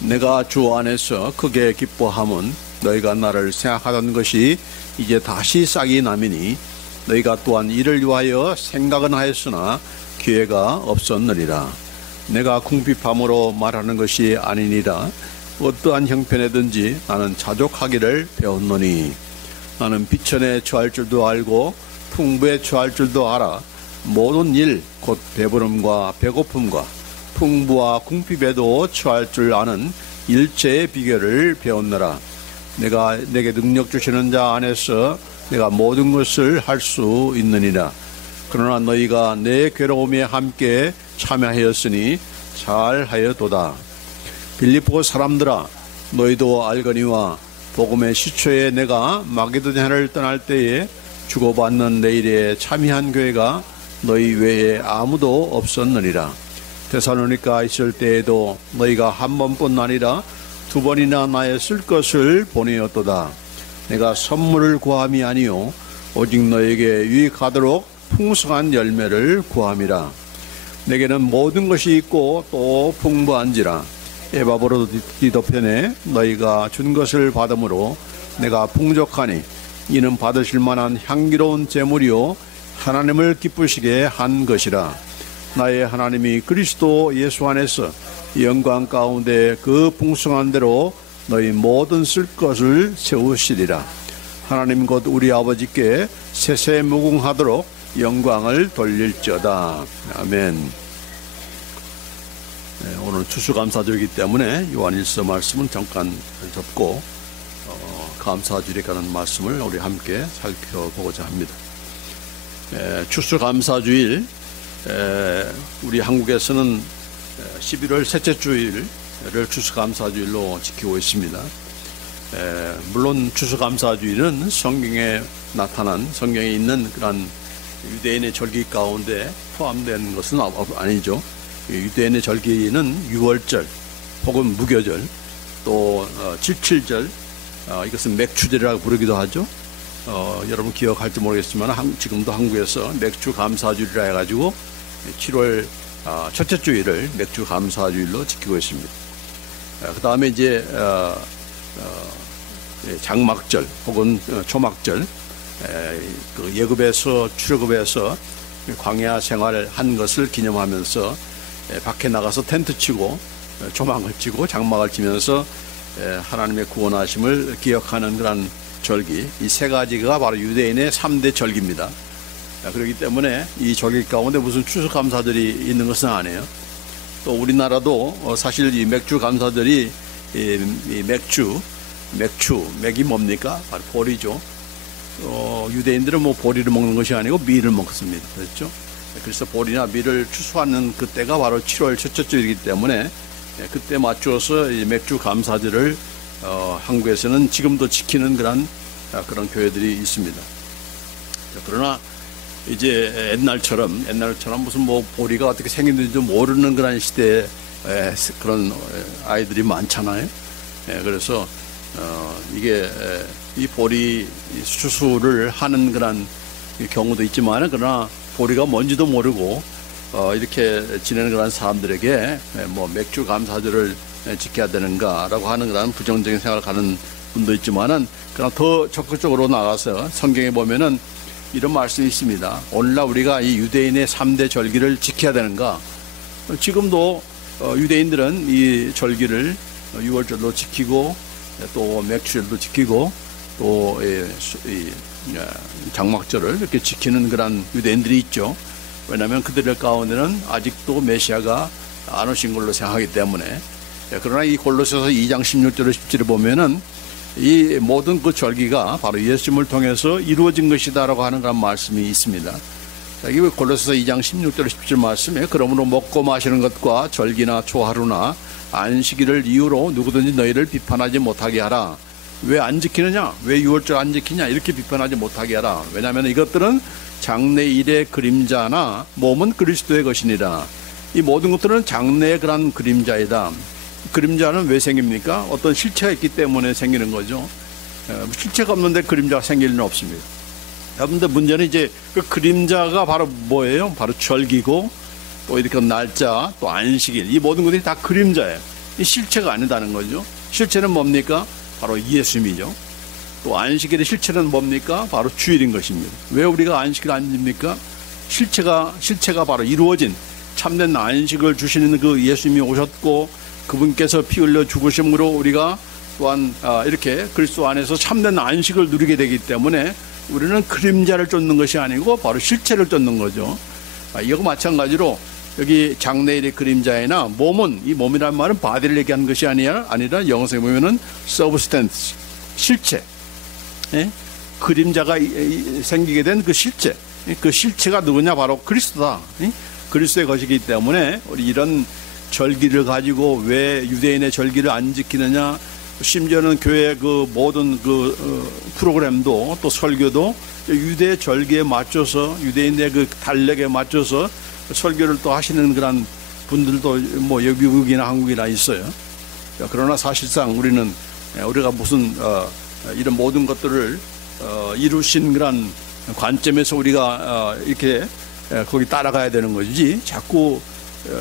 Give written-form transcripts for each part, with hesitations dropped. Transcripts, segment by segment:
내가 주 안에서 크게 기뻐함은 너희가 나를 생각하던 것이 이제 다시 싹이 나미니 너희가 또한 이를 위하여 생각은 하였으나 기회가 없었느니라. 내가 궁핍함으로 말하는 것이 아니니라. 어떠한 형편에든지 나는 자족하기를 배웠노니 나는 비천에 처할 줄도 알고 풍부에 처할 줄도 알아. 모든 일 곧 배부름과 배고픔과 풍부와 궁핍에도 처할 줄 아는 일체의 비결을 배웠노라. 내가 내게 능력 주시는 자 안에서 내가 모든 것을 할 수 있느니라. 그러나 너희가 내 괴로움에 함께 참여하였으니 잘하여도다. 빌립보 사람들아, 너희도 알거니와 복음의 시초에 내가 마게도냐를 떠날 때에 주고받는 내일에 참여한 교회가 너희 외에 아무도 없었느니라. 데살로니가 있을 때에도 너희가 한 번뿐 아니라 두 번이나 나의 쓸 것을 보내었도다. 내가 선물을 구함이 아니요 오직 너에게 유익하도록 풍성한 열매를 구함이라. 내게는 모든 것이 있고 또 풍부한지라. 에바브로디도 편에 너희가 준 것을 받음으로 내가 풍족하니 이는 받으실 만한 향기로운 제물이요 하나님을 기쁘시게 한 것이라. 나의 하나님이 그리스도 예수 안에서 영광 가운데 그 풍성한 대로 너희 모든 쓸 것을 세우시리라. 하나님 곧 우리 아버지께 세세무궁하도록 영광을 돌릴지어다. 아멘. 오늘 추수감사절이기 때문에 요한일서 말씀은 잠깐 접고 감사주일에 관한 말씀을 우리 함께 살펴보고자 합니다. 추수감사주일, 우리 한국에서는 11월 셋째 주일을 추수감사주일로 지키고 있습니다. 물론 추수감사주일은 성경에 나타난, 성경에 있는 그런 유대인의 절기 가운데 포함된 것은 아니죠. 유대인의 절기는 유월절 혹은 무교절, 또 칠칠절, 이것은 맥추절이라고 부르기도 하죠. 여러분 기억할지 모르겠지만 지금도 한국에서 맥주 감사주일이라 해가지고 7월 첫째 주일을 맥주 감사주일로 지키고 있습니다. 그 다음에 이제 장막절 혹은 초막절, 그 예굽에서 출애굽에서 광야 생활을 한 것을 기념하면서 밖에 나가서 텐트 치고 초막을 치고 장막을 치면서 하나님의 구원하심을 기억하는 그런 절기, 이 세 가지가 바로 유대인의 3대 절기입니다. 그렇기 때문에 이 절기 가운데 무슨 추수감사절이 있는 것은 아니에요. 또 우리나라도 사실 이 맥주 감사절이 이 맥이 뭡니까? 바로 보리죠. 유대인들은 뭐 보리를 먹는 것이 아니고 밀을 먹습니다. 그렇죠? 그래서 보리나 밀을 추수하는 그때가 바로 7월 첫째 주이기 때문에 그때 맞추어서 이 맥주 감사절을 한국에서는 지금도 지키는 그런 교회들이 있습니다. 그러나 이제 옛날처럼 무슨 뭐 보리가 어떻게 생겼는지 모르는 그런 시대에 그런 아이들이 많잖아요. 그래서 이게 이 보리 추수를 하는 그런 경우도 있지만, 그러나 보리가 뭔지도 모르고 이렇게 지내는 그런 사람들에게 뭐 맥주 감사절을 지켜야 되는가라고 하는 그런 부정적인 생각을 가는 분도 있지만은, 그러나 더 적극적으로 나가서 성경에 보면은 이런 말씀이 있습니다. 오늘날 우리가 이 유대인의 3대 절기를 지켜야 되는가? 지금도 유대인들은 이 절기를 유월절도 지키고 또 맥주절도 지키고 또 장막절을 이렇게 지키는 그런 유대인들이 있죠. 왜냐하면 그들 가운데는 아직도 메시아가 안 오신 걸로 생각하기 때문에. 그러나 이 골로새서 2장 16절 17을 보면은 이 모든 그 절기가 바로 예수님을 통해서 이루어진 것이다라고 하는 그런 말씀이 있습니다. 여기 골로새서 2장 16절 17절 말씀에 그러므로 먹고 마시는 것과 절기나 초하루나 안식일을 이유로 누구든지 너희를 비판하지 못하게 하라. 왜 안 지키느냐? 왜 유월절 안 지키냐? 이렇게 비판하지 못하게 하라. 왜냐하면 이것들은 장래일의 그림자나 몸은 그리스도의 것이니라. 이 모든 것들은 장래의 그런 그림자이다. 그림자는 왜 생깁니까? 어떤 실체가 있기 때문에 생기는 거죠. 실체가 없는데 그림자가 생길 리는 없습니다. 그런데 문제는 이제 그 그림자가 바로 뭐예요? 바로 절기고 또 이렇게 날짜, 또 안식일, 이 모든 것들이 다 그림자예요. 이 실체가 아니다는 거죠. 실체는 뭡니까? 바로 예수님이죠. 또 안식일의 실체는 뭡니까? 바로 주일인 것입니다. 왜 우리가 안식일 안 집니까? 실체가 바로 이루어진 참된 안식을 주시는 그 예수님이 오셨고 그분께서 피 흘려 죽으심으로 우리가 또한 이렇게 그리스도 안에서 참된 안식을 누리게 되기 때문에 우리는 그림자를 쫓는 것이 아니고 바로 실체를 쫓는 거죠. 이거 마찬가지로 여기 장래일의 그림자이나 몸은, 이 몸이란 말은 바디를 얘기하는 것이 아니라 영어에 보면은 substance, 실체, 그림자가 생기게 된 그 실체, 그 실체가 누구냐? 바로 그리스도다. 그리스도의 것이기 때문에 우리 이런 절기를 가지고 왜 유대인의 절기를 안 지키느냐, 심지어는 교회 그 모든 그 프로그램도 또 설교도 유대 절기에 맞춰서, 유대인의 그 달력에 맞춰서 설교를 또 하시는 그런 분들도 뭐 미국이나 한국이나 있어요. 그러나 사실상 우리가 무슨 이런 모든 것들을 이루신 그런 관점에서 우리가 이렇게 거기 따라가야 되는 것이지, 자꾸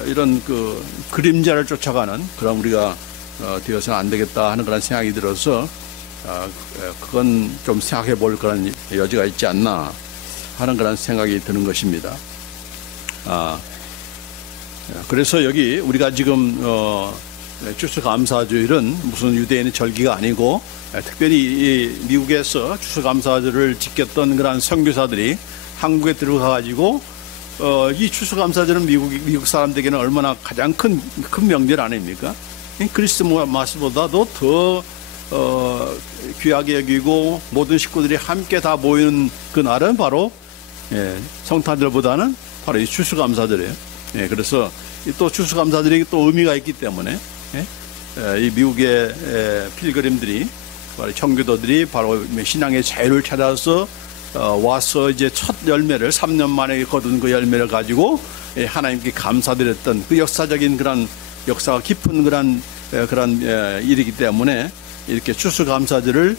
이런 그 그림자를 쫓아가는 그런 우리가 되어서는 안 되겠다 하는 그런 생각이 들어서 그건 좀 생각해 볼 그런 여지가 있지 않나 하는 그런 생각이 드는 것입니다. 그래서 여기 우리가 지금 추수감사주일은 무슨 유대인의 절기가 아니고, 특별히 이 미국에서 추수감사주를 지켰던 그런 선교사들이 한국에 들어가 가지고 이 추수감사주는 미국 사람들에게는 얼마나 가장 큰 명절 아닙니까? 크리스마스보다도 더 귀하게 여기고 모든 식구들이 함께 다 모이는 그 날은 바로 성탄절보다는 바로 이 추수감사절이에요. 그래서 또 추수감사절이 또 의미가 있기 때문에 이 미국의 필그림들이, 바로 청교도들이 바로 신앙의 자유를 찾아서 와서 이제 첫 열매를 3년 만에 거둔 그 열매를 가지고 하나님께 감사드렸던 그 역사적인 그런 역사가 깊은 그런 일이기 때문에 이렇게 추수감사절을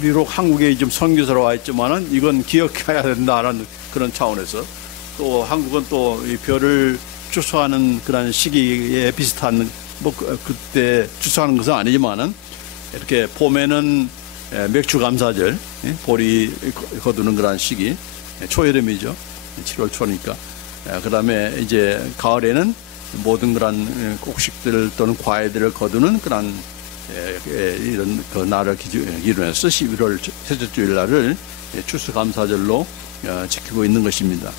비록 한국에 좀 선교사로 와 있지만은 이건 기억해야 된다는 그런 차원에서, 또 한국은 또 이 별을 추수하는 그런 시기에 비슷한 그때 추수하는 것은 아니지만은 이렇게 봄에는 맥주감사절, 보리 거두는 그런 시기, 초여름이죠. 7월 초니까. 그 다음에 이제 가을에는 모든 그런 곡식들 또는 과일들을 거두는 그런 이런 그 날을 기준해서 11월 셋째 주일 날을 추수감사절로 지키고 있는 것입니다.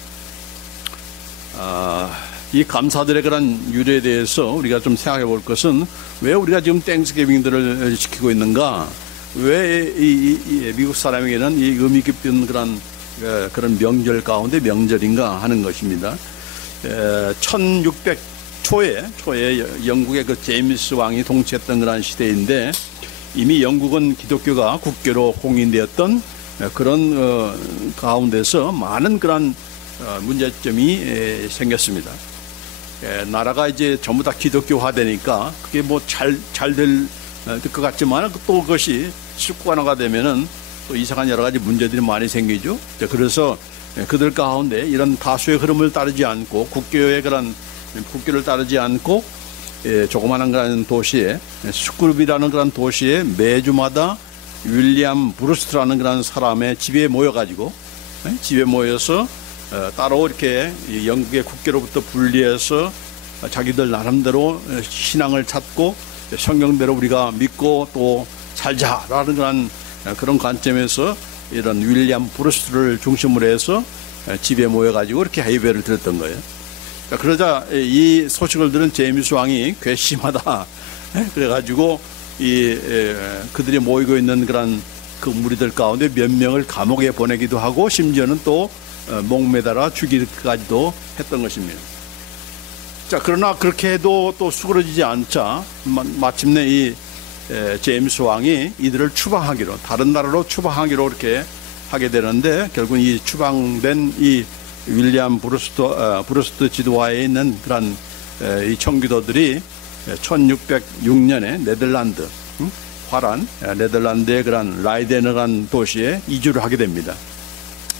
이 감사들의 그런 유래에 대해서 우리가 좀 생각해 볼 것은, 왜 우리가 지금 땡스기빙들을 지키고 있는가? 왜 이 미국 사람에게는 이 의미 깊은 그런 명절 가운데 명절인가 하는 것입니다. 1600 초에 영국의 그 제임스 왕이 통치했던 그런 시대인데, 이미 영국은 기독교가 국교로 공인되었던 그런 가운데서 많은 그런 문제점이 생겼습니다. 나라가 이제 전부 다 기독교화되니까 그게 뭐 잘 될 것 같지만 또 그것이 습관화가 되면은 또 이상한 여러 가지 문제들이 많이 생기죠. 그래서 그들 가운데 이런 다수의 흐름을 따르지 않고 국교를 따르지 않고 조그마한 그런 도시에, 스쿨비라는 그런 도시에 매주마다 윌리엄 브루스트라는 그런 사람의 집에 모여가지고 집에 모여서 따로 이렇게 영국의 국교로부터 분리해서 자기들 나름대로 신앙을 찾고 성경대로 우리가 믿고 또 살자라는 그런 관점에서 이런 윌리엄 브루스트를 중심으로 해서 집에 모여가지고 이렇게 예배를 드렸던 거예요. 그러자 이 소식을 들은 제임스 왕이 괘씸하다. 그래가지고 그들이 모이고 있는 그런 그 무리들 가운데 몇 명을 감옥에 보내기도 하고, 심지어는 또 목매달아 죽이기까지도 했던 것입니다. 자, 그러나 그렇게 해도 또 수그러지지 않자 마침내 이 제임스 왕이 이들을 추방하기로, 다른 나라로 추방하기로 이렇게 하게 되는데, 결국 이 추방된 이 윌리엄 브루스트 지도하에 있는 그런 이 청교도들이 1606년에 네덜란드, 화란 네덜란드의 그런 라이덴이라는 도시에 이주를 하게 됩니다.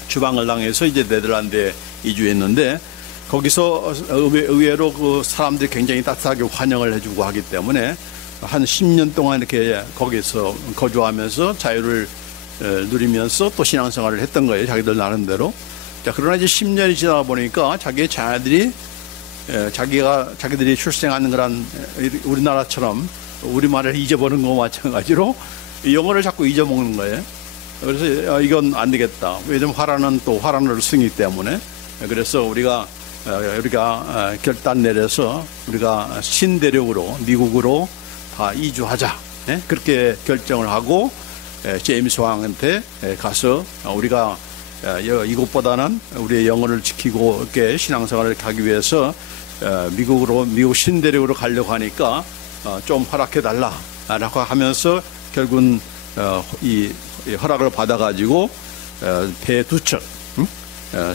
추방을 당해서 이제 네덜란드에 이주했는데, 거기서 의외로 그 사람들이 굉장히 따뜻하게 환영을 해주고 하기 때문에 한 10년 동안 이렇게 거기서 거주하면서 자유를 누리면서 또 신앙생활을 했던 거예요. 자기들 나름대로. 자, 그러나 이제 10년이 지나다 보니까 자기의 자녀들이 자기들이 출생하는 그런 우리나라처럼 우리말을 잊어버리는 거와 마찬가지로 영어를 자꾸 잊어먹는 거예요. 그래서 이건 안 되겠다. 왜냐면 화란은 또 화란어를 쓰기 때문에. 그래서 우리가 결단 내려서 우리가 신대륙으로 미국으로 다 이주하자. 그렇게 결정을 하고 제임스 왕한테 가서 우리가 이곳보다는 우리의 영어를 지키고 이렇게 신앙생활을 가기 위해서 미국 신대륙으로 가려고 하니까 좀 허락해 달라라고 하면서 결국은 이 허락을 받아가지고 배 두 척,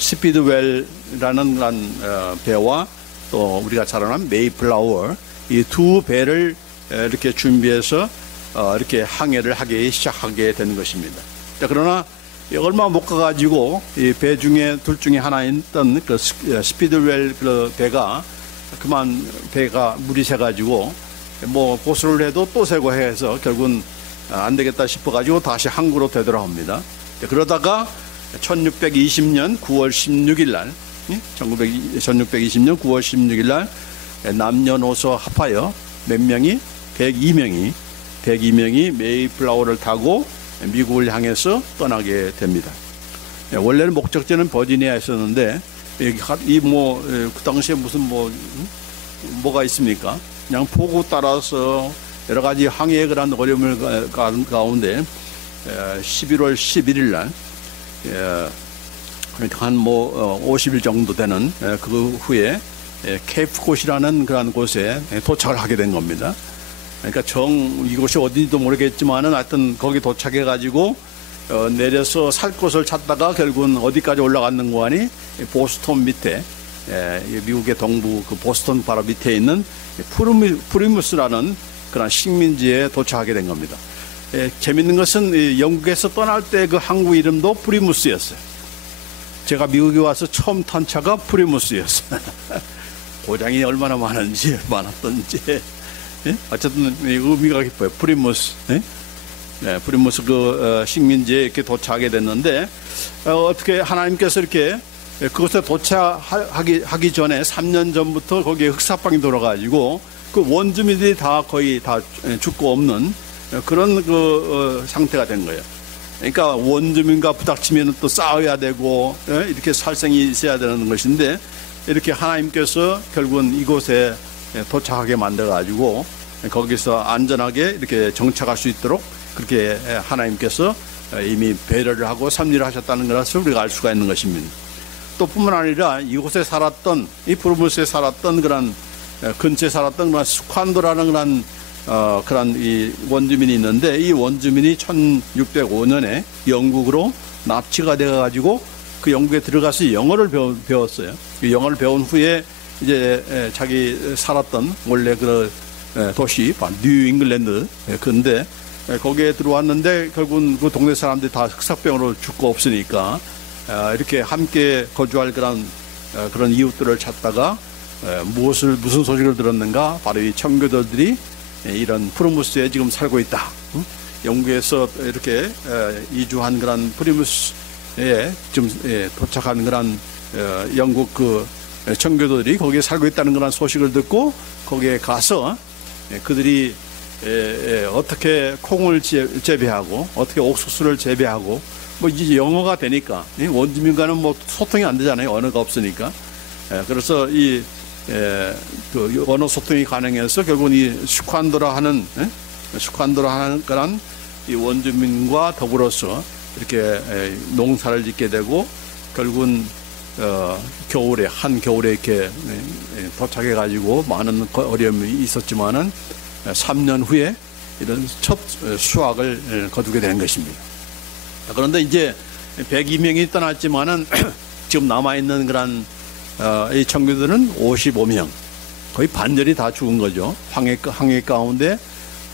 스피드웰라는 그런 배와 또 우리가 잘 아는 메이플라워 이 두 배를 이렇게 준비해서 이렇게 항해를 시작하게 되는 것입니다. 자, 그러나 얼마 못 가가지고 이 배 중에 둘 중에 하나였던 그 스피드웰 그 배가 그만 배가 물이 새가지고 뭐 고수를 해도 또 새고 해서 결국은 안 되겠다 싶어가지고 다시 항구로 되돌아옵니다. 그러다가 1620년 9월 16일 날 1620년 9월 16일 날 남녀노소 합하여 몇 명이 102명이 메이플라워를 타고 미국을 향해서 떠나게 됩니다. 원래는 목적지는 버지니아에 있었는데 그 당시에 무슨 뭐가 있습니까? 그냥 포구 따라서 여러 가지 항해에 그런 어려움을 가운데 11월 11일 날 그러니까 한 50일 정도 되는 그 후에 케이프콧이라는 그런 곳에 도착을 하게 된 겁니다. 그러니까 이곳이 어딘지도 모르겠지만은 하여튼 거기 도착해 가지고 내려서 살 곳을 찾다가 결국은 어디까지 올라갔는 거 아니 보스턴 밑에 미국의 동부 그 보스턴 바로 밑에 있는 프리무스라는 그런 식민지에 도착하게 된 겁니다. 재밌는 것은 영국에서 떠날 때 그 항구 이름도 프리무스였어요. 제가 미국에 와서 처음 탄 차가 프리무스였어요. 고장이 얼마나 많았던지. 어쨌든 의미가 깊어요. 프리무스. 프리무스 그 식민지에 이렇게 도착하게 됐는데 어떻게 하나님께서 이렇게 그곳에 도착하기 전에 3년 전부터 거기에 흑사병이 돌아가지고 그 원주민들이 거의 다 죽고 없는 그런 그 상태가 된 거예요. 그러니까 원주민과 부닥치면 또 싸워야 되고 이렇게 살생이 있어야 되는 것인데 이렇게 하나님께서 결국은 이곳에 도착하게 만들어가지고 거기서 안전하게 이렇게 정착할 수 있도록 그렇게 하나님께서 이미 배려를 하고 섭리를 하셨다는 것을 우리가 알 수가 있는 것입니다. 또 뿐만 아니라 이곳에 살았던 이 프로무스에 살았던 그런 근처에 살았던 그런 스칸도라는 그런 이 원주민이 있는데 이 원주민이 1605년에 영국으로 납치가 되어가지고 그 영국에 들어가서 영어를 배웠어요. 그 영어를 배운 후에 이제 자기 살았던 원래 그 도시 뉴 잉글랜드 근데 거기에 들어왔는데 결국은 그 동네 사람들이 다 흑사병으로 죽고 없으니까 이렇게 함께 거주할 그런 이웃들을 찾다가 무슨 소식을 들었는가? 바로 이 청교도들이 이런 프리무스에 지금 살고 있다. 영국에서 이렇게 이주한 그런 프리무스에 지금 도착한 그런 영국 그 청교도들이 거기에 살고 있다는 그런 소식을 듣고 거기에 가서 그들이 어떻게 콩을 재배하고 어떻게 옥수수를 재배하고 뭐 이제 영어가 되니까 원주민과는 뭐 소통이 안 되잖아요. 언어가 없으니까. 그래서 그 언어 소통이 가능해서 결국은 이 슈칸도라 하는 그런 이 원주민과 더불어서 이렇게 농사를 짓게 되고 결국은 겨울에 이렇게 도착해 가지고 많은 어려움이 있었지만은 3년 후에 이런 첫 수확을 거두게 된 것입니다. 그런데 이제 102명이 떠났지만은 지금 남아있는 그런 이 청교도는 55명, 거의 반절이 다 죽은 거죠. 항해 가운데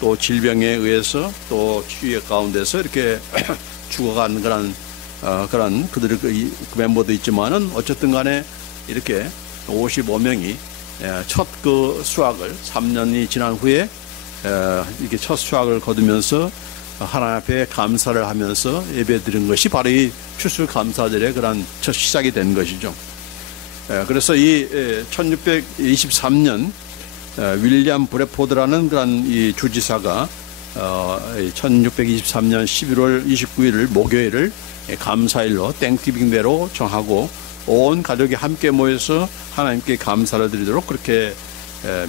또 질병에 의해서 또 추위 가운데서 이렇게 죽어간 그런 그들의 그 멤버도 있지만은 어쨌든 간에 이렇게 55명이 첫 그 수학을 3년이 지난 후에 이렇게 첫 수학을 거두면서 하나님 앞에 감사를 하면서 예배 드린 것이 바로 이 추수감사절의 그런 첫 시작이 된 것이죠. 그래서 이 1623년 윌리엄 브래포드라는 그런 이 주지사가 1623년 11월 29일을 목요일을 감사일로 땡스기빙데이로 정하고 온 가족이 함께 모여서 하나님께 감사를 드리도록 그렇게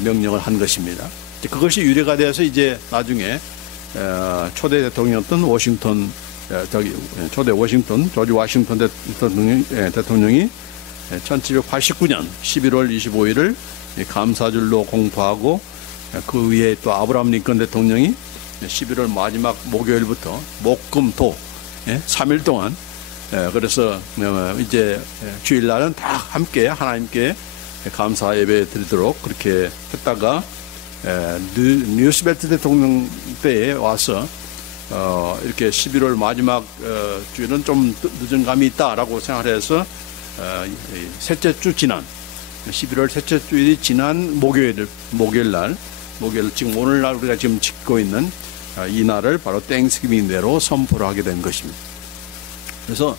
명령을 한 것입니다. 그것이 유래가 되어서 이제 나중에 초대 대통령이었던 초대 워싱턴 조지 워싱턴 대통령이 1789년 11월 25일을 감사절로 공포하고 그 위에 또 아브라함 링컨 대통령이 11월 마지막 목요일부터 목금토 3일 동안 그래서 이제 주일날은 다 함께 하나님께 감사 예배 드리도록 그렇게 했다가 뉴스벨트 대통령 때에 와서 이렇게 11월 마지막 주일은 좀 늦은 감이 있다라고 생각해서 셋째 주 지난 11월 셋째 주일이 지난 목요일 지금 오늘날 우리가 지금 짓고 있는 이 날을 바로 땡스기빙데이로 선포를 하게 된 것입니다. 그래서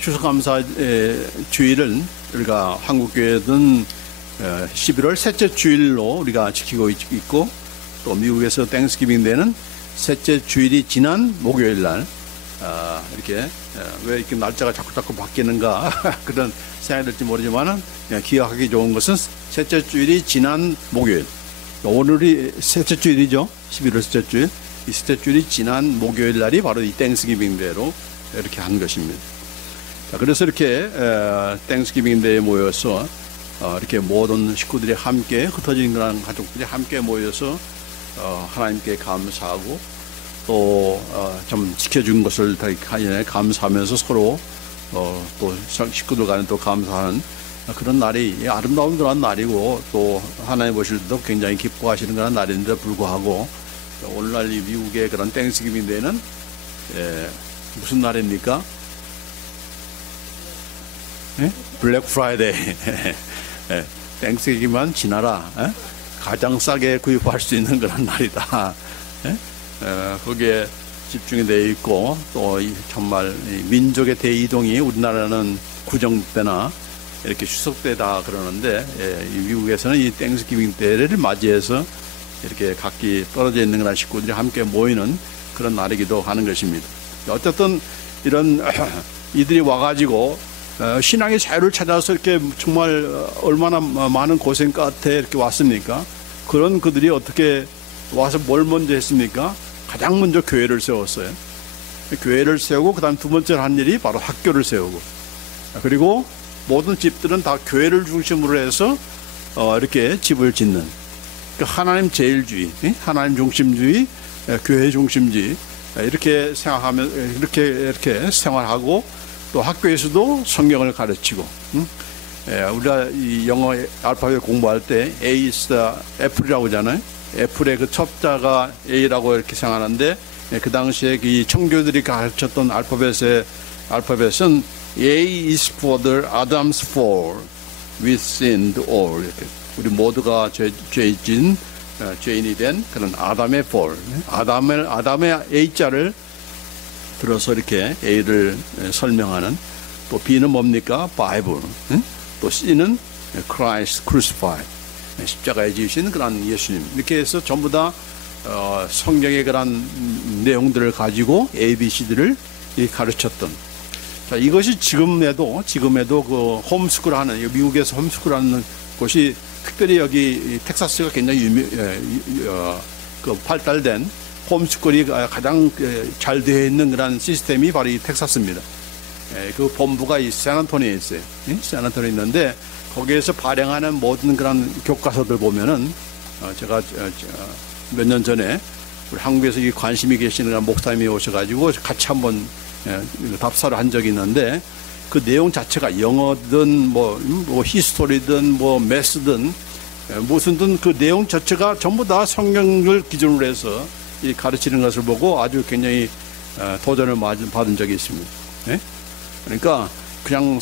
추수감사 주일은 우리가 한국교회는 11월 셋째 주일로 우리가 지키고 있고 또 미국에서 땡스기빙데이는 셋째 주일이 지난 목요일 날 이렇게 왜 이렇게 날짜가 자꾸 바뀌는가 그런 생각이 들지 모르지만은 기억하기 좋은 것은 셋째 주일이 지난 목요일 오늘이 셋째 주일이죠. 11월 셋째 주일 이 셋째 주일이 지난 목요일 날이 바로 이 땡스기빙데이로 이렇게 한 것입니다. 그래서 이렇게 땡스기빙데이에 모여서 이렇게 모든 식구들이 함께 흩어진 그런 가족들이 함께 모여서 하나님께 감사하고 또 좀 지켜준 것을 감사하면서 서로 또 식구들 간에 또 감사하는 그런 날이 아름다운 그런 날이고 또 하나님 보실 때도 굉장히 기뻐하시는 그런 날인데 불구하고 오늘날 이 미국의 그런 땡스기빙데이는 무슨 날입니까? 블랙 프라이데이. 땡스기만 지나라. 가장 싸게 구입할 수 있는 그런 날이다. 거기에 집중이 되어 있고 또 정말 민족의 대이동이 우리나라는 구정 때나 이렇게 추석 때다 그러는데 미국에서는 이 땡스기빙 때를 맞이해서 이렇게 각기 떨어져 있는 그런 식구들이 함께 모이는 그런 날이기도 하는 것입니다. 어쨌든 이런 이들이 와가지고 신앙의 자유를 찾아서 이렇게 정말 얼마나 많은 고생 끝에 이렇게 왔습니까? 그런 그들이 어떻게 와서 뭘 먼저 했습니까? 가장 먼저 교회를 세웠어요. 교회를 세우고 그 다음 두 번째로 한 일이 바로 학교를 세우고 그리고 모든 집들은 다 교회를 중심으로 해서 이렇게 집을 짓는 하나님 제일주의, 하나님 중심주의, 교회 중심주의 이렇게 생각하면 이렇게 생활하고 또 학교에서도 성경을 가르치고 우리가 이 영어 알파벳 공부할 때 A is the Apple이라고 하잖아요. 애플의 그 첩자가 A라고 이렇게 생각하는데 그 당시에 이 청교들이 가르쳤던 알파벳은 A is for the Adam's fall, we sinned all. 이렇게. 우리 모두가 죄인이 된 그런 아담의 fall, 아담의 A자를 들어서 이렇게 A를 설명하는 또 B는 뭡니까? Bible. 또 C는 Christ crucified. 십자가에 지으신 그런 예수님. 이렇게 해서 전부 다 성경의 그런 내용들을 가지고 ABC들을 가르쳤던. 자, 이것이 지금에도 그 홈스쿨 하는, 미국에서 홈스쿨 하는 곳이 특별히 여기 텍사스가 굉장히 그 발달된 홈스쿨이 가장 잘 되어 있는 그런 시스템이 바로 이 텍사스입니다. 그 본부가 이 샌안토니에 있어요. 샌안토니에 있는데 거기에서 발행하는 모든 그런 교과서들 보면은 제가 몇 년 전에 우리 한국에서 이 관심이 계시는 목사님이 오셔가지고 같이 한번 답사를 한 적이 있는데 그 내용 자체가 영어든 뭐 히스토리든 뭐 매스든 무슨든 그 내용 자체가 전부 다 성경을 기준으로 해서 이 가르치는 것을 보고 아주 굉장히 도전을 받은 적이 있습니다. 그러니까 그냥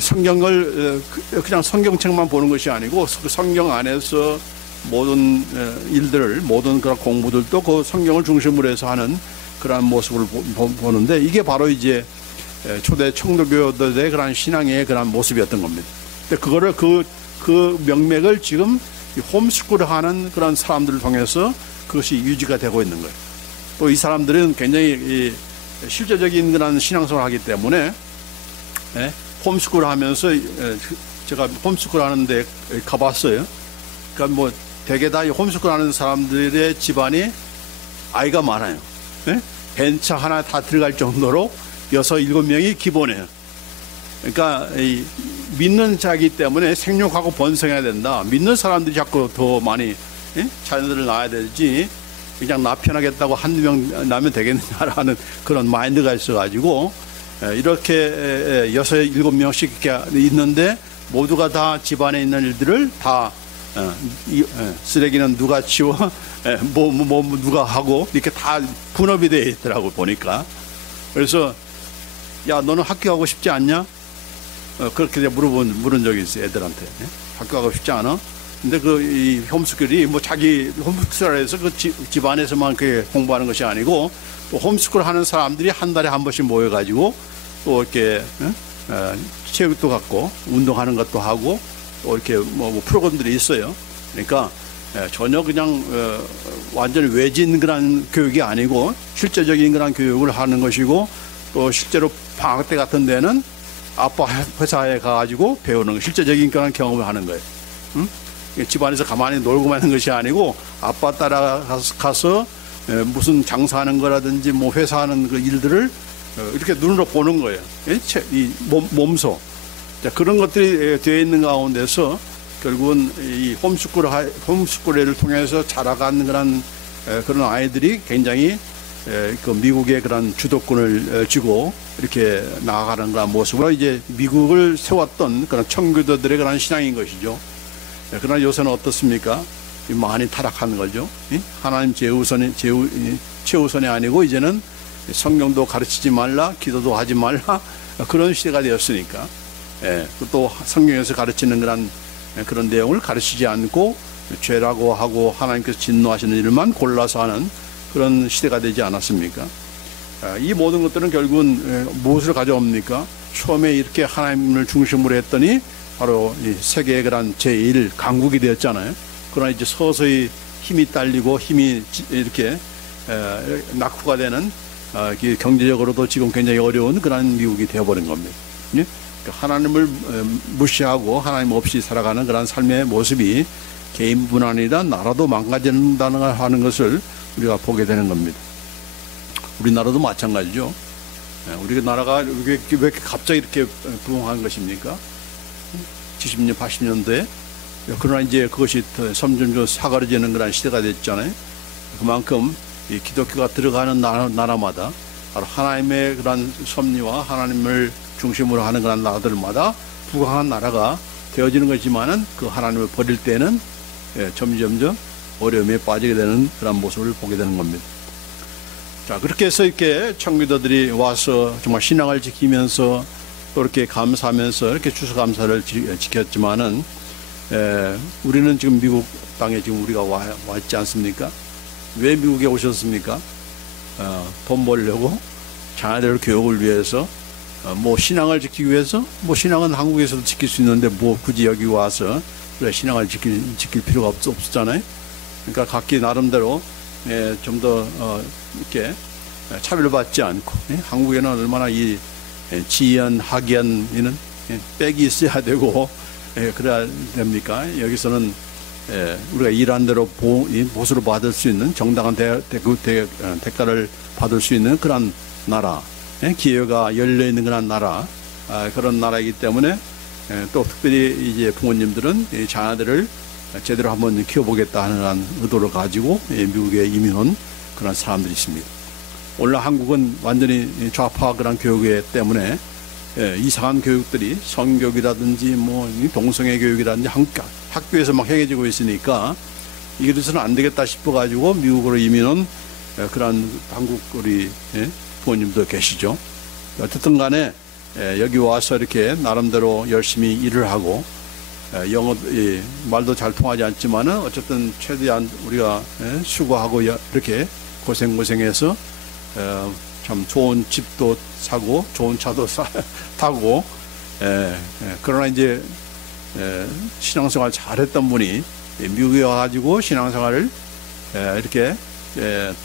성경을 그냥 성경책만 보는 것이 아니고 그 성경 안에서 모든 일들을 모든 그런 공부들도 그 성경을 중심으로 해서 하는 그러한 모습을 보는데 이게 바로 이제 초대 청도교들의 그런 신앙의 그런 모습이었던 겁니다. 근데 그거를 그 명맥을 지금 홈스쿨을 하는 그런 사람들을 통해서 그것이 유지가 되고 있는 거예요. 또 이 사람들은 굉장히 실제적인 그런 신앙생활을 하기 때문에 홈스쿨을 하면서 제가 홈스쿨 하는데 가봤어요. 그러니까 뭐 대개 다 홈스쿨 하는 사람들의 집안이 아이가 많아요. 벤처 하나 다 들어갈 정도로 6, 7명이 기본이에요. 그러니까 믿는 자이기 때문에 생육하고 번성해야 된다. 믿는 사람들이 자꾸 더 많이 자녀들을 낳아야 되지 그냥 나 편하겠다고 한두 명 낳으면 되겠느냐라는 그런 마인드가 있어가지고 이렇게 6, 7명씩 이렇게 있는데 모두가 다 집안에 있는 일들을 다 쓰레기는 누가 치워 누가 하고 이렇게 다 분업이 되어 있더라고 보니까. 그래서 야 너는 학교 가고 싶지 않냐? 그렇게 물은 적이 있어요 애들한테. 학교 가고 싶지 않아? 근데 이 홈스쿨이 뭐 자기 홈스쿨에서 그 집안에서만 그 공부하는 것이 아니고 또 홈스쿨 하는 사람들이 한 달에 한 번씩 모여가지고 또 이렇게 체육도 갖고 운동하는 것도 하고 또 이렇게 뭐 프로그램들이 있어요. 그러니까 전혀 그냥 완전히 외진 그런 교육이 아니고 실제적인 그런 교육을 하는 것이고 또 실제로 방학 때 같은 데는 아빠 회사에 가가지고 배우는 실제적인 그런 경험을 하는 거예요. 응? 집안에서 가만히 놀고만 하는 것이 아니고 아빠 따라가서 무슨 장사하는 거라든지 뭐 회사하는 그 일들을 이렇게 눈으로 보는 거예요. 이 몸소. 자, 그런 것들이 되어 있는 가운데서 결국은 이 홈스쿨을 통해서 자라가는 그런 아이들이 굉장히 그 미국의 그런 주도권을 쥐고 이렇게 나아가는 그런 모습으로 이제 미국을 세웠던 그런 청교도들의 그런 신앙인 것이죠. 그러나 요새는 어떻습니까? 많이 타락하는 거죠. 하나님 최우선이 아니고 이제는 성경도 가르치지 말라, 기도도 하지 말라 그런 시대가 되었으니까 또 성경에서 가르치는 그런 내용을 가르치지 않고 죄라고 하고 하나님께서 진노하시는 일만 골라서 하는 그런 시대가 되지 않았습니까? 이 모든 것들은 결국은 무엇을 가져옵니까? 처음에 이렇게 하나님을 중심으로 했더니 바로 이 세계의 그런 제1 강국이 되었잖아요. 그러나 이제 서서히 힘이 딸리고 힘이 이렇게 낙후가 되는 경제적으로도 지금 굉장히 어려운 그런 미국이 되어버린 겁니다. 하나님을 무시하고 하나님 없이 살아가는 그런 삶의 모습이 개인뿐 아니라 나라도 망가진다는 하는 것을 우리가 보게 되는 겁니다. 우리나라도 마찬가지죠. 우리나라가 왜 이렇게 갑자기 이렇게 부흥한 것입니까? 70년, 80년대에. 그러나 이제 그것이 점점 사그라지는 그런 시대가 됐잖아요. 그만큼 이 기독교가 들어가는 나라마다 바로 하나님의 그런 섭리와 하나님을 중심으로 하는 그런 나라들마다 부강한 나라가 되어지는 것이지만은 그 하나님을 버릴 때는 점점점 어려움에 빠지게 되는 그런 모습을 보게 되는 겁니다. 자, 그렇게 해서 이렇게 청교도들이 와서 정말 신앙을 지키면서 또 이렇게 감사하면서 이렇게 추수감사를 지켰지만은 우리는 지금 미국 땅에 지금 우리가 와 있지 않습니까? 왜 미국에 오셨습니까? 돈 벌려고 자녀들 교육을 위해서 뭐 신앙을 지키기 위해서 뭐 신앙은 한국에서도 지킬 수 있는데 뭐 굳이 여기 와서 그래 신앙을 지킬 필요가 없었잖아요. 그러니까 각기 나름대로 좀 더 이렇게 차별받지 않고 한국에는 얼마나 이 지연, 학연 이는 빽이 있어야 되고 그래야 됩니까? 여기서는 우리가 일한 대로 보수를 받을 수 있는 정당한 대가를 받을 수 있는 그런 나라, 기회가 열려 있는 그런 나라, 그런 나라이기 때문에 또 특별히 이제 부모님들은 이 자녀들을 제대로 한번 키워보겠다 하는 의도를 가지고 미국에 이민 온 그런 사람들이 있습니다. 오늘 한국은 완전히 좌파 그런 교육 때문에 이상한 교육들이 성교육이라든지 뭐 동성애 교육이라든지 학교에서 막 행해지고 있으니까 이래서는 안 되겠다 싶어가지고 미국으로 이민 온 그런 한국 우리 부모님도 계시죠. 어쨌든 간에 여기 와서 이렇게 나름대로 열심히 일을 하고 영어 말도 잘 통하지 않지만은 어쨌든 최대한 우리가 수고하고 이렇게 고생해서 참 좋은 집도 사고 좋은 차도 타고 그러나 이제 신앙생활 잘했던 분이 미국에 와가지고 신앙생활을 이렇게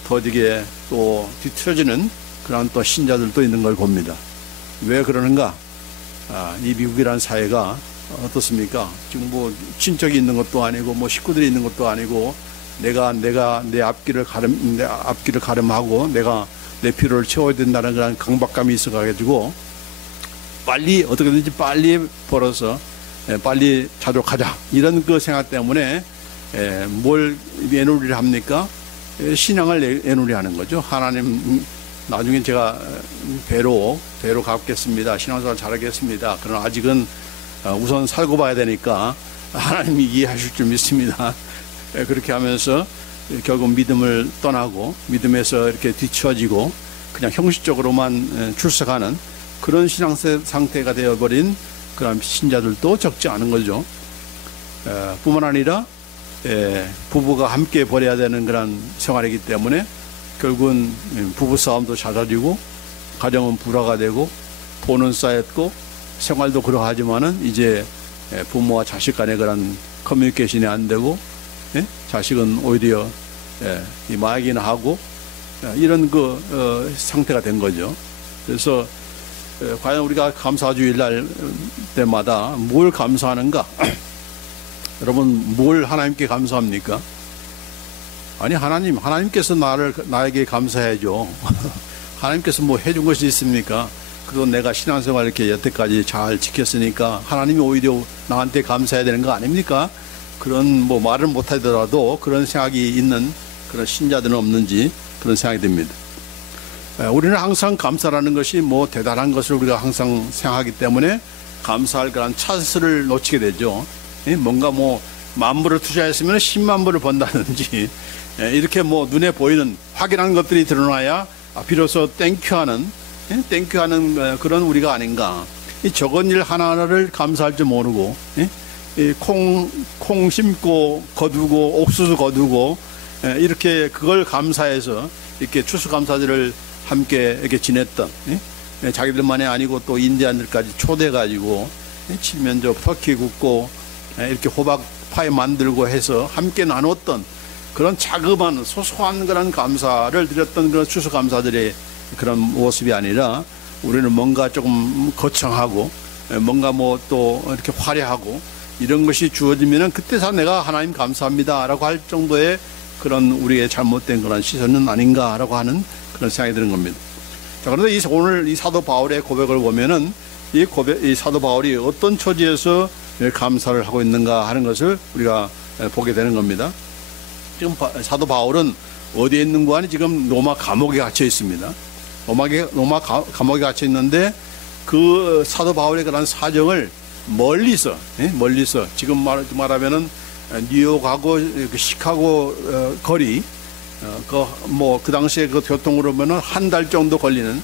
더디게 또 뒤틀어지는 그런 또 신자들도 있는 걸 봅니다. 왜 그러는가? 이 미국이라는 사회가 어떻습니까? 지금 뭐 친척이 있는 것도 아니고 뭐 식구들이 있는 것도 아니고 내가 내 앞길을 가름하고 내가 내 필요를 채워야 된다는 그런 강박감이 있어가지고 빨리 어떻게든지 빨리 벌어서 빨리 자족하자 이런 그 생각 때문에 뭘 애누리를 합니까? 신앙을 애누리하는 거죠. 하나님 나중에 제가 배로 갚겠습니다. 신앙생활 잘하겠습니다. 그러나 아직은 우선 살고 봐야 되니까 하나님이 이해하실 줄 믿습니다. 그렇게 하면서 결국 믿음을 떠나고 믿음에서 이렇게 뒤처지고 그냥 형식적으로만 출석하는 그런 신앙 상태가 되어버린 그런 신자들도 적지 않은 거죠. 뿐만 아니라 부부가 함께 벌여야 되는 그런 생활이기 때문에 결국은 부부싸움도 잦아지고 가정은 불화가 되고 돈은 쌓였고 생활도 그러하지만은 이제 부모와 자식 간의 그런 커뮤니케이션이 안 되고 자식은 오히려 이 마약이나 하고 이런 그 상태가 된 거죠. 그래서 과연 우리가 감사주일날 때마다 뭘 감사하는가? 여러분 뭘 하나님께 감사합니까? 아니 하나님께서 나에게 감사해줘. 하나님께서 뭐 해준 것이 있습니까? 그건 내가 신앙생활 이렇게 여태까지 잘 지켰으니까 하나님이 오히려 나한테 감사해야 되는 거 아닙니까? 그런 뭐 말을 못하더라도 그런 생각이 있는 그런 신자들은 없는지 그런 생각이 듭니다. 우리는 항상 감사라는 것이 뭐 대단한 것을 우리가 항상 생각하기 때문에 감사할 그런 찬스를 놓치게 되죠. 뭔가 뭐 10,000불을 투자했으면 100,000불을 번다든지 이렇게 뭐 눈에 보이는 확인하는 것들이 드러나야 비로소 땡큐하는 그런 우리가 아닌가. 이 적은 일 하나하나를 감사할 줄 모르고 콩 심고 거두고 옥수수 거두고 이렇게 그걸 감사해서 이렇게 추수감사절을 함께 이렇게 지냈던 자기들만이 아니고 또 인디안들까지 초대해가지고 칠면조 터키 굽고 이렇게 호박파이 만들고 해서 함께 나눴던 그런 자그마한 소소한 그런 감사를 드렸던 그런 추수감사들의 그런 모습이 아니라 우리는 뭔가 조금 거창하고 뭔가 뭐 또 이렇게 화려하고 이런 것이 주어지면은 그때서 내가 하나님 감사합니다라고 할 정도의 그런 우리의 잘못된 그런 시선은 아닌가라고 하는 그런 생각이 드는 겁니다. 자, 그런데 오늘 이 사도 바울의 고백을 보면은 이 사도 바울이 어떤 처지에서 감사를 하고 있는가 하는 것을 우리가 보게 되는 겁니다. 지금 사도 바울은 어디에 있는 거 아니 지금 로마 감옥에 갇혀 있습니다. 로마 감옥에 갇혀 있는데 그 사도 바울의 그런 사정을 멀리서 지금 말하면은 뉴욕하고 시카고 거리 그 당시에 그 교통으로 보면은 한 달 정도 걸리는